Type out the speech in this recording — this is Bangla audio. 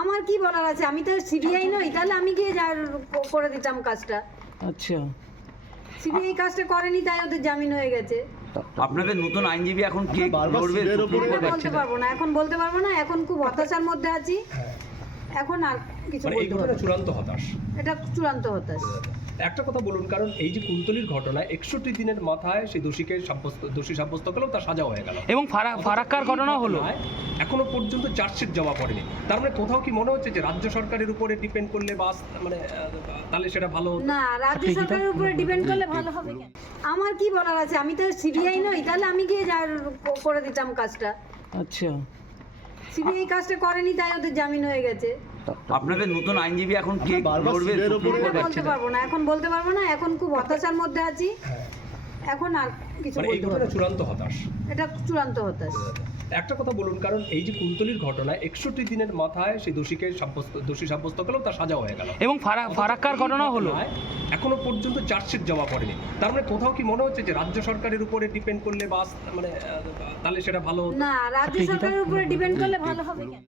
আমার কি বলার আছে, আমি তো সিবিআই নই, তাহলে আমি গিয়ে করে দিতাম কাজটা। আচ্ছা, সিবিআই কাজটা করেনি, তাই ওদের জামিন হয়ে গেছে। আপনাদের নতুন আইনজীবী এখন কে লড়বে? বলতে পারবো না, এখন বলতে পারবো না, এখন খুব হতাশার মধ্যে আছি। এখন আর কিছু মানে এই বলতে ঘটনা পারবো না। চূড়ান্ত হতাশ। এটা চূড়ান্ত হতাশ। একটা কথা বলুন, কারণ এই যে কুলতলির ঘটনায় 61 দিনের মাথায় সেই দোষী সাব্যস্ত করলেও তার সাজা হয়ে গেল এবং ফারাক্কার ঘটনা হলো, এখনো পর্যন্ত চার্জশিট জমা পড়েনি। তার মানে কোথাও কি মনে হচ্ছে যে রাজ্য সরকারের উপরে ডিপেন্ড করলে বাস মানে তাহলে সেটা ভালো হতো? না, রাজ্য সরকারের উপরে ডিপেন্ড করলে ভালো হবে কেন? আমার কি বলার আছে, আমি তো সিবিআই নই, তাহলে আমি গিয়ে করে দিতাম কাজটা। আচ্ছা, সিবিআই কাজটা করেনি, তাই ওদের জামিন হয়ে গেছে। আপনাদের নতুন আইনজীবী এখন কে লড়বে? বলতে পারবো না, এখন বলতে পারবো না, এখন খুব হতাশার মধ্যে আছি। এখন আর কিছু মানে এই বলতে ঘটনা পারবো না। চূড়ান্ত হতাশ। এটা চূড়ান্ত হতাশ। একটা কথা বলুন, কারণ এই যে কুলতলির ঘটনায় 61 দিনের মাথায় সেই দোষী সাব্যস্ত করলেও তার সাজা হয়ে গেল এবং ফারাক্কার ঘটনা হলো, এখনো পর্যন্ত চার্জশিট জমা পড়েনি। তার মানে কোথাও কি মনে হচ্ছে যে রাজ্য সরকারের উপরে ডিপেন্ড করলে বাস মানে তাহলে সেটা ভালো হতো? না, রাজ্য সরকারের উপরে ডিপেন্ড করলে ভালো হবে কেন?